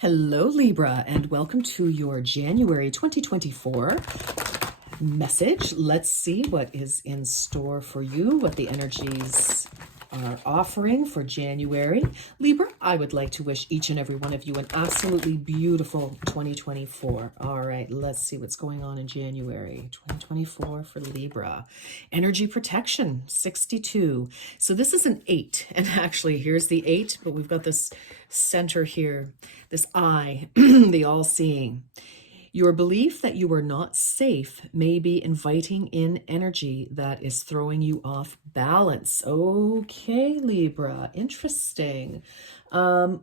Hello, Libra, and welcome to your January 2024 message. Let's see what is in store for you, what the energies are offering for January. Libra, I would like to wish each and every one of you an absolutely beautiful 2024. All right, let's see what's going on in January 2024 for Libra. Energy protection, 62. So this is an 8, and actually here's the 8, but we've got this center here, this eye, the all-seeing. Your belief that you are not safe may be inviting in energy that is throwing you off balance. Okay, Libra, interesting. I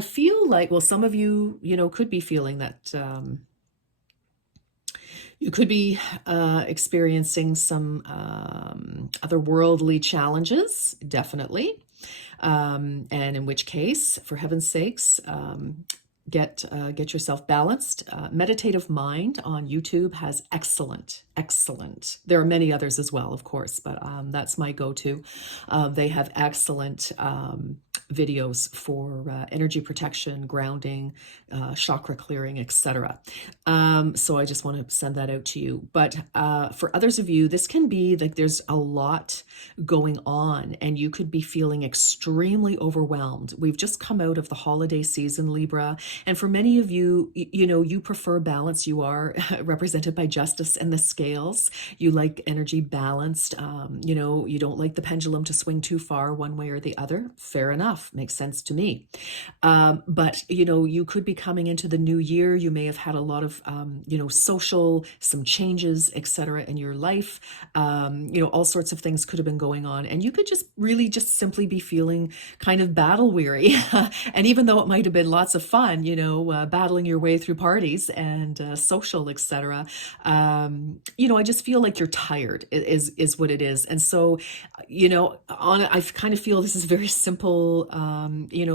feel like, well, some of you, could be feeling that you could be experiencing some otherworldly challenges, definitely. And in which case, for heaven's sakes, get yourself balanced. Meditative Mind on YouTube has excellent. There are many others as well, of course, but that's my go-to. They have excellent videos for energy protection, grounding, chakra clearing, etc. So I just want to send that out to you. But for others of you, this can be like there's a lot going on and you could be feeling extremely overwhelmed. We've just come out of the holiday season, Libra. And for many of you, you prefer balance. You are represented by justice and the scales. You like energy balanced. You don't like the pendulum to swing too far one way or the other. Fair enough. Makes sense to me. But, you could be coming into the new year. You may have had a lot of, some changes, etc. in your life. All sorts of things could have been going on. And you could just really just simply be feeling kind of battle weary. And even though it might have been lots of fun, battling your way through parties and social, etc. I just feel like you're tired is what it is. And so, I kind of feel this is very simple.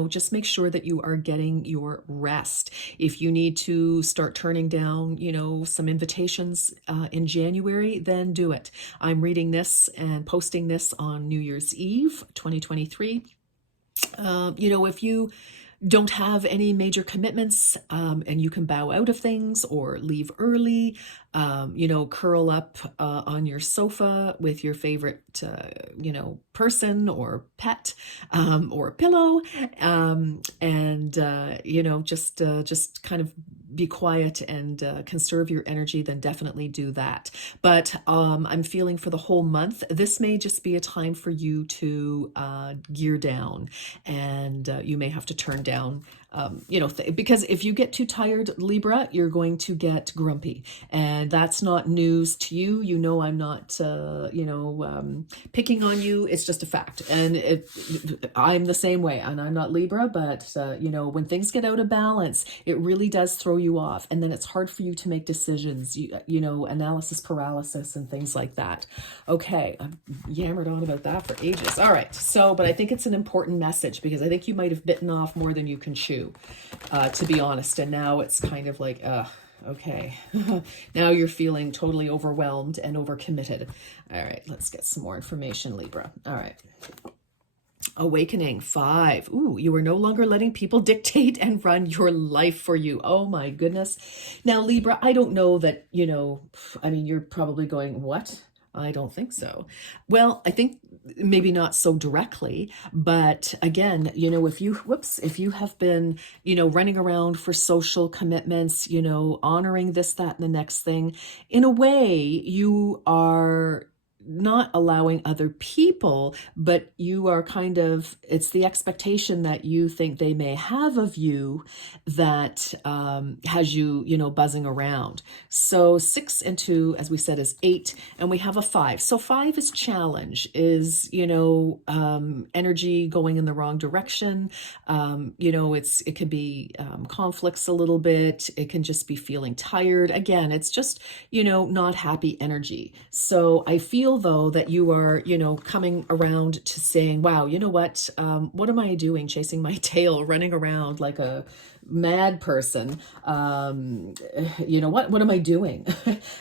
Just make sure that you are getting your rest. If you need to start turning down, some invitations in January, then do it. I'm reading this and posting this on New Year's Eve, 2023. If you don't have any major commitments and you can bow out of things or leave early, curl up on your sofa with your favorite, person or pet or a pillow and just kind of be quiet and conserve your energy, then definitely do that. But I'm feeling for the whole month, this may just be a time for you to gear down and you may have to turn down, because if you get too tired, Libra, you're going to get grumpy. And that's not news to you. I'm not, picking on you. It's just a fact. And I'm the same way. And I'm not Libra, but, when things get out of balance, it really does throw you off. And then it's hard for you to make decisions, analysis paralysis and things like that. Okay, I've yammered on about that for ages. All right. So, but I think it's an important message because I think you might have bitten off more than you can chew, to be honest. And now it's kind of like, okay. Now you're feeling totally overwhelmed and overcommitted. All right, let's get some more information, Libra. All right. Awakening 5. Ooh, you are no longer letting people dictate and run your life for you. Oh my goodness. Now, Libra, I don't know that, you're probably going, what? I don't think so. Well, I think maybe not so directly, but again, if you have been, running around for social commitments, honoring this, that, and the next thing, in a way, you are not allowing other people, but you are kind of, it's the expectation that you think they may have of you that has you, buzzing around. So 6 and 2, as we said, is 8, and we have a 5. So 5 is challenge, is, energy going in the wrong direction. It could be conflicts a little bit. It can just be feeling tired. Again, it's just, not happy energy. So I feel though that you are, coming around to saying, wow, what am I doing? Chasing my tail, running around like a mad person. What am I doing?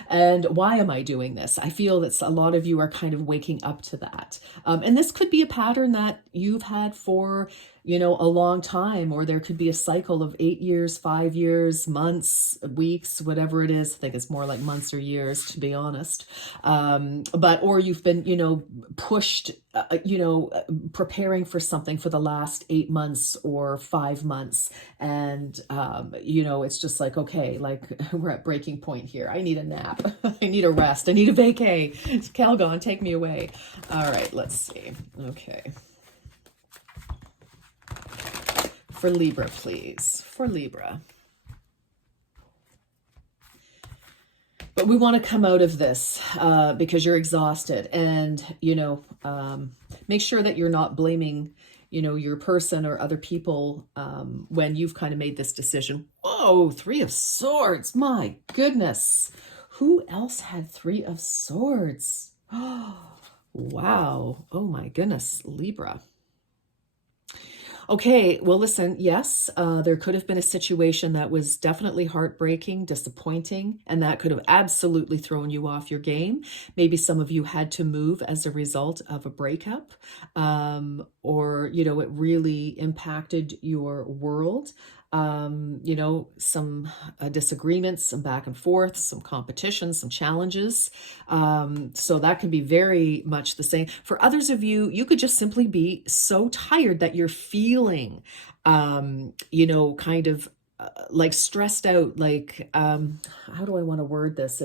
And why am I doing this? I feel that a lot of you are kind of waking up to that. And this could be a pattern that you've had for a long time, or there could be a cycle of 8 years, 5 years, months, weeks, whatever it is. I think it's more like months or years, to be honest. Or you've been, pushed, preparing for something for the last 8 months or 5 months. And, it's just like, okay, like we're at breaking point here. I need a nap. I need a rest. I need a vacay. Calgon, take me away. All right, let's see. Okay. For Libra, please. For Libra. But we want to come out of this because you're exhausted. And, make sure that you're not blaming, your person or other people when you've kind of made this decision. Whoa, Three of Swords. My goodness. Who else had Three of Swords? Oh, wow. Oh, my goodness. Libra. Okay, well, listen, yes, there could have been a situation that was definitely heartbreaking, disappointing, and that could have absolutely thrown you off your game. Maybe some of you had to move as a result of a breakup, or, it really impacted your world. Some disagreements, some back and forth, some competition, some challenges. So that can be very much the same. For others of you, you could just simply be so tired that you're feeling, kind of like stressed out, like, how do I want to word this?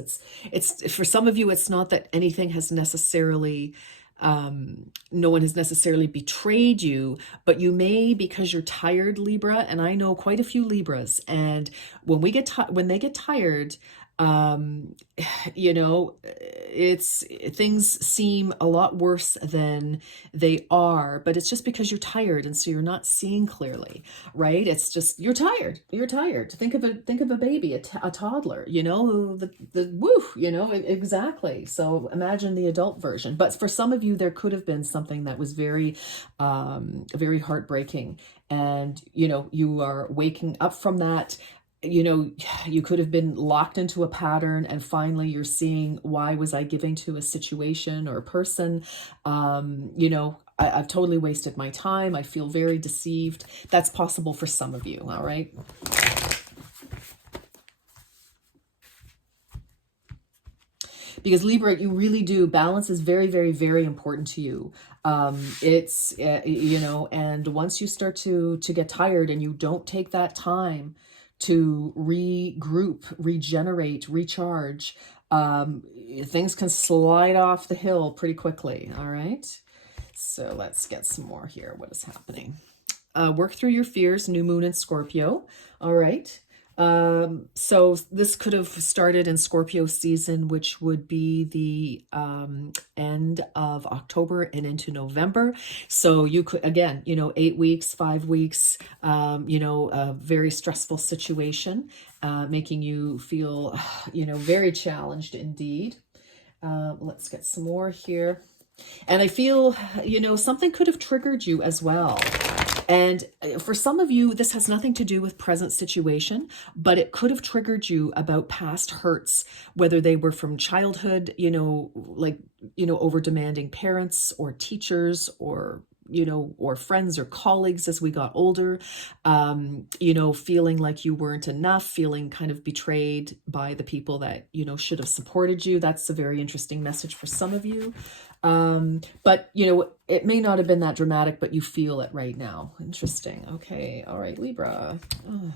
It's for some of you, it's not that anything has necessarily, no one has necessarily betrayed you, but you may, because you're tired, Libra, and I know quite a few Libras, and when when they get tired, um, it's things seem a lot worse than they are, but it's just because you're tired, and so you're not seeing clearly, right? It's just you're tired. You're tired. Think of a baby, a toddler. The woo. Exactly. So imagine the adult version. But for some of you, there could have been something that was very heartbreaking, and you are waking up from that. You could have been locked into a pattern, and finally you're seeing, why was I giving to a situation or a person? I've totally wasted my time. I feel very deceived. That's possible for some of you. All right. Because Libra, you really do, balance is very, very, very important to you. It's, and once you start to get tired and you don't take that time to regroup, regenerate, recharge, things can slide off the hill pretty quickly. All right. So let's get some more here. What is happening? Work through your fears, new moon in Scorpio. All right. So this could have started in Scorpio season, which would be the end of October and into November. So you could, again, 8 weeks, 5 weeks, a very stressful situation, making you feel, very challenged indeed. Let's get some more here. And I feel, something could have triggered you as well. And for some of you, this has nothing to do with present situation, but it could have triggered you about past hurts, whether they were from childhood, over demanding parents or teachers, or friends or colleagues as we got older, feeling like you weren't enough, feeling kind of betrayed by the people that, should have supported you. That's a very interesting message for some of you. But it may not have been that dramatic, but you feel it right now. Interesting. Okay. All right, Libra. Oh.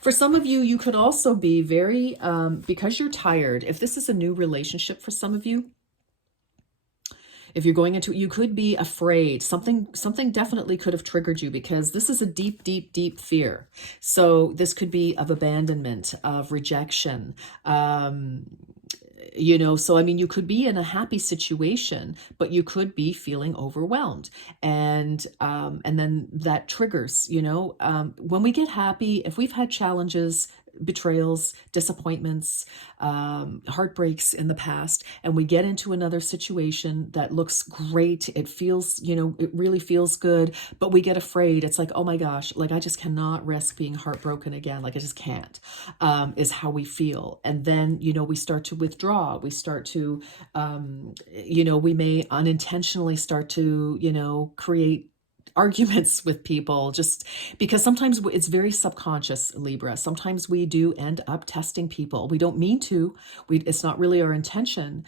For some of you, you could also be very, because you're tired, if this is a new relationship for some of you, if you're going into it, you could be afraid. Something definitely could have triggered you, because this is a deep, deep, deep fear. So this could be of abandonment, of rejection, so you could be in a happy situation, but you could be feeling overwhelmed, and then that triggers, when we get happy, if we've had challenges, betrayals, disappointments, heartbreaks in the past, and we get into another situation that looks great, it feels, it really feels good, but we get afraid. It's like, oh my gosh, like I just cannot risk being heartbroken again. Like I just can't, is how we feel. And then, we start to withdraw. We start to, we may unintentionally start to, create arguments with people, just because sometimes it's very subconscious, Libra. Sometimes we do end up testing people. We don't mean to. It's not really our intention.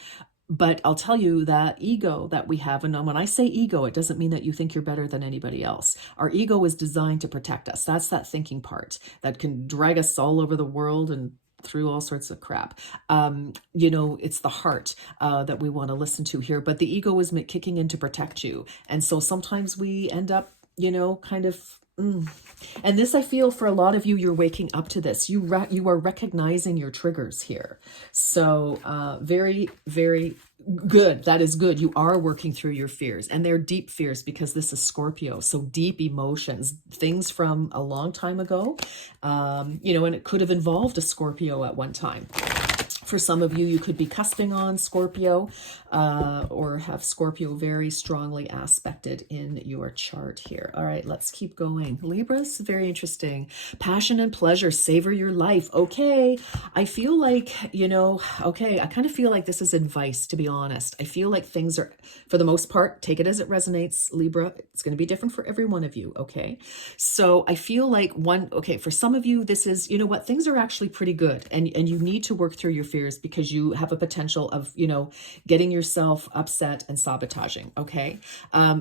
But I'll tell you that ego that we have, and when I say ego, it doesn't mean that you think you're better than anybody else. Our ego is designed to protect us. That's that thinking part that can drag us all over the world and through all sorts of crap. It's the heart that we want to listen to here, but the ego is kicking in to protect you. And so sometimes we end up, kind of, and this, I feel for a lot of you, you're waking up to this. You are recognizing your triggers here. So very, very good. That is good. You are working through your fears, and they're deep fears because this is Scorpio. So deep emotions, things from a long time ago, and it could have involved a Scorpio at one time. For some of you, you could be cusping on Scorpio or have Scorpio very strongly aspected in your chart here. All right, let's keep going. Libras, very interesting. Passion and pleasure, savor your life. Okay, I feel like, I kind of feel like this is advice, to be honest. I feel like things are, for the most part, take it as it resonates, Libra. It's going to be different for every one of you, okay? So I feel like for some of you, this is, things are actually pretty good. And you need to work through your fears because you have a potential of, getting yourself upset and sabotaging. Okay.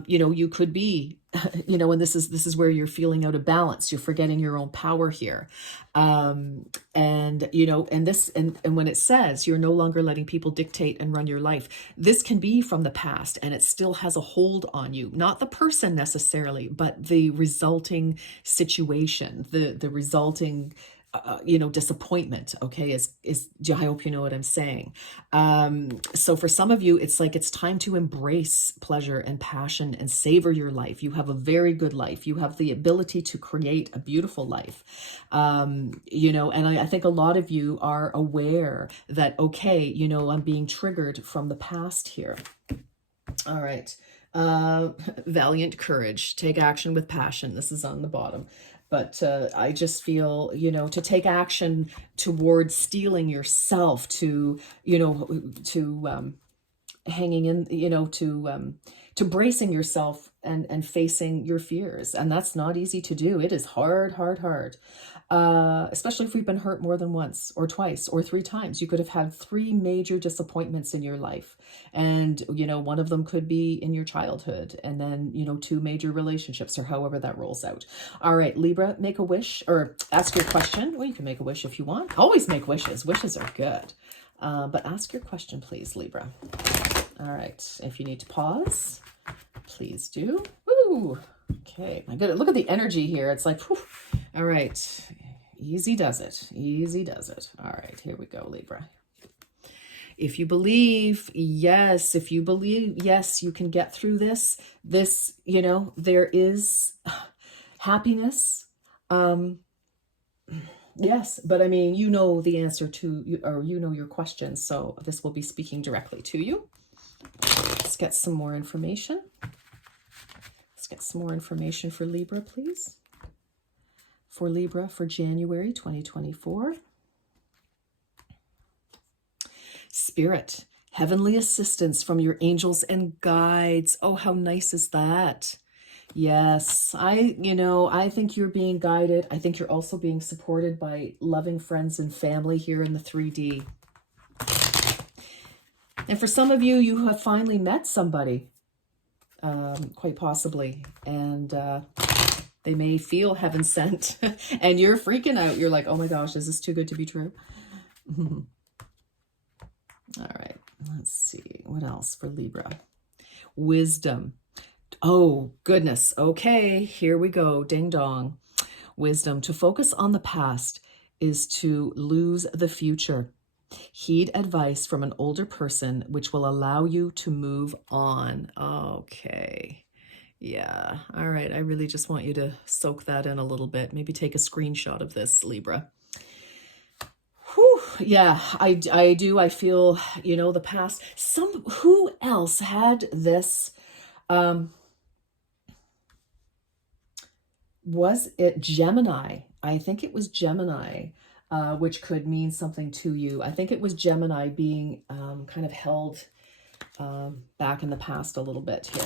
You could be, and this is where you're feeling out of balance. You're forgetting your own power here. And when it says you're no longer letting people dictate and run your life, this can be from the past and it still has a hold on you, not the person necessarily, but the resulting situation, the resulting disappointment, okay, I hope you know what I'm saying. So for some of you, it's like it's time to embrace pleasure and passion and savor your life. You have a very good life. You have the ability to create a beautiful life. And I think a lot of you are aware that, okay, I'm being triggered from the past here. All right. Valiant courage, take action with passion. This is on the bottom. But I just feel, to take action towards steeling yourself, to hanging in, to bracing yourself and facing your fears. And that's not easy to do. It is hard, hard, hard. Especially if we've been hurt more than once or twice or 3 times. You could have had 3 major disappointments in your life. And, one of them could be in your childhood, and then, 2 major relationships, or however that rolls out. All right, Libra, make a wish or ask your question. Well, you can make a wish if you want. Always make wishes. Wishes are good. But ask your question, please, Libra. All right. If you need to pause, please do. Woo! Okay, my goodness, look at the energy here. It's like, whew. All right, easy does it. Easy does it. All right, here we go, Libra. If you believe, yes. If you believe, yes, you can get through this. This, there is happiness. Yes, but I mean, the answer to, or your questions. So this will be speaking directly to you. Let's get some more information. Let's get some more information for Libra, please. For Libra for January 2024. Spirit, heavenly assistance from your angels and guides. Oh, how nice is that? Yes, I think you're being guided. I think you're also being supported by loving friends and family here in the 3D. And for some of you, you have finally met somebody, quite possibly, and they may feel heaven sent, and you're freaking out. You're like, oh my gosh, is this too good to be true? All right, let's see. What else for Libra? Wisdom. Oh, goodness. Okay, here we go. Ding dong. Wisdom. To focus on the past is to lose the future. Heed advice from an older person, which will allow you to move on. Okay. Yeah. All right. I really just want you to soak that in a little bit. Maybe take a screenshot of this, Libra. Whew. Yeah, I do. I feel, the past. Who else had this? Was it Gemini? I think it was Gemini, which could mean something to you. I think it was Gemini being kind of held back in the past a little bit here.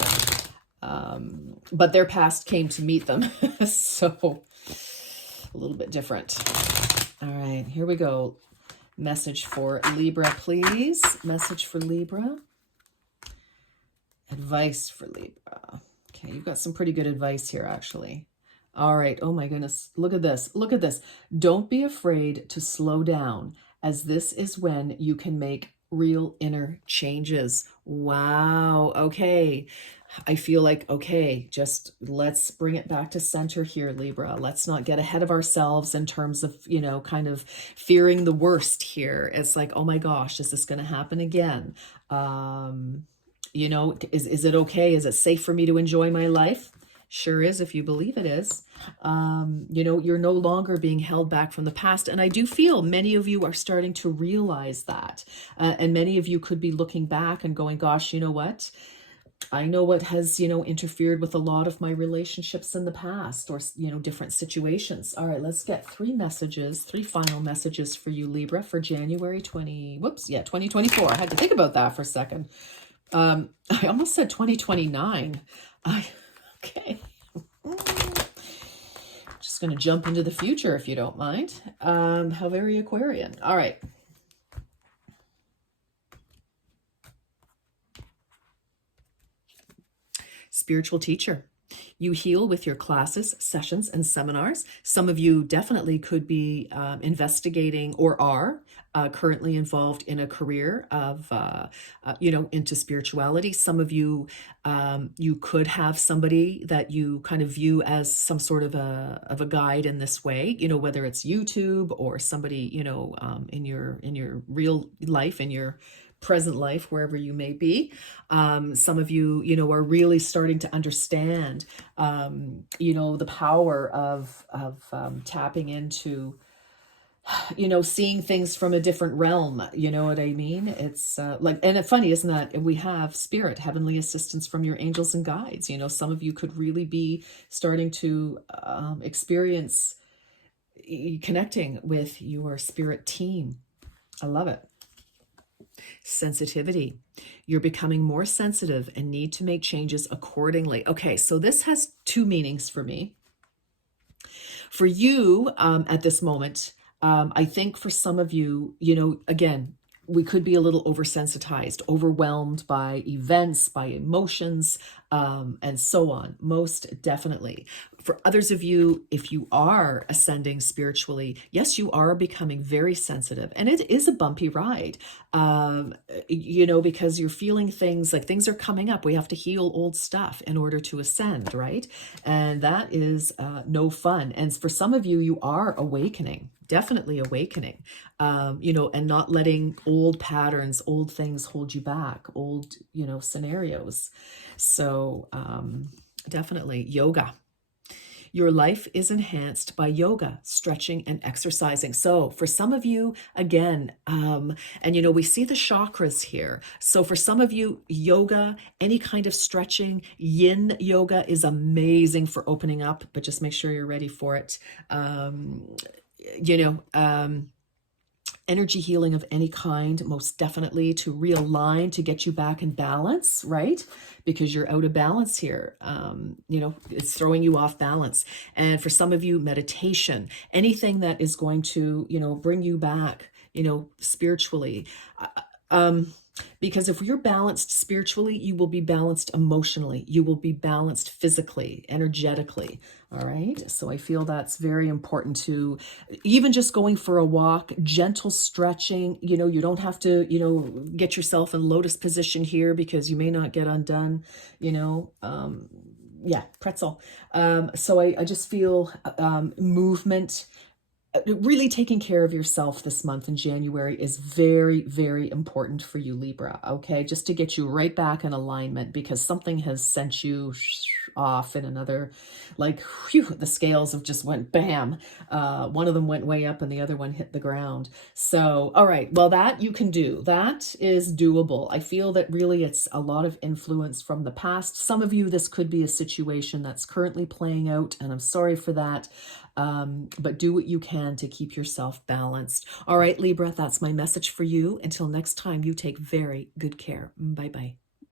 But their past came to meet them. So a little bit different. All right, here we go. Message for Libra, please. Message for Libra. Advice for Libra. Okay, you've got some pretty good advice here, actually. All right. Oh my goodness. Look at this. Look at this. Don't be afraid to slow down, as this is when you can make real inner changes. Wow. Okay. I feel like, okay, just let's bring it back to center here, Libra. Let's not get ahead of ourselves in terms of, kind of fearing the worst here. It's like, oh my gosh, is this going to happen again? Is it okay? Is it safe for me to enjoy my life? Sure is, if you believe it is. You're no longer being held back from the past. And I do feel many of you are starting to realize that. And many of you could be looking back and going, gosh, you know what? I know what has, interfered with a lot of my relationships in the past, or, different situations. All right, let's get three final messages for you, Libra, for January 2024. I had to think about that for a second. I almost said 2029. Okay. Just going to jump into the future, if you don't mind. How very Aquarian. All right. Spiritual teacher. You heal with your classes, sessions, and seminars. Some of you definitely could be investigating or are currently involved in a career of, into spirituality. Some of you, you could have somebody that you kind of view as some sort of a guide in this way, whether it's YouTube or somebody, in your real life, in your present life, wherever you may be. Some of you, are really starting to understand, the power of tapping into, seeing things from a different realm. You know what I mean? It's and it's funny, isn't that? We have spirit, heavenly assistance from your angels and guides. Some of you could really be starting to experience connecting with your spirit team. I love it. Sensitivity. You're becoming more sensitive and need to make changes accordingly. Okay, so this has two meanings for me. For you, at this moment, I think for some of you, again, we could be a little oversensitized, overwhelmed by events, by emotions, and so on, most definitely. For others of you, if you are ascending spiritually, yes, you are becoming very sensitive, and it is a bumpy ride, because you're feeling things like things are coming up. We have to heal old stuff in order to ascend, right? And that is no fun. And for some of you, you are awakening. Definitely awakening, and not letting old patterns, old things hold you back, old, scenarios. So definitely yoga. Your life is enhanced by yoga, stretching, and exercising. So for some of you, again, and we see the chakras here. So for some of you, yoga, any kind of stretching, yin yoga is amazing for opening up, but just make sure you're ready for it. Energy healing of any kind, most definitely, to realign, to get you back in balance, right? Because you're out of balance here. It's throwing you off balance. And for some of you, meditation, anything that is going to, bring you back, spiritually. Because if you're balanced spiritually, you will be balanced emotionally. You will be balanced physically, energetically. All right. So I feel that's very important to even just going for a walk, gentle stretching. You don't have to, get yourself in lotus position here because you may not get undone, pretzel. So I just feel movement. Really taking care of yourself this month in January is very, very important for you, Libra, okay? Just to get you right back in alignment, because something has sent you off in another, the scales have just went bam. One of them went way up and the other one hit the ground. So, all right, well, that you can do. That is doable. I feel that really it's a lot of influence from the past. Some of you, this could be a situation that's currently playing out, and I'm sorry for that. But do what you can to keep yourself balanced. All right, Libra, that's my message for you. Until next time, you take very good care. Bye-bye.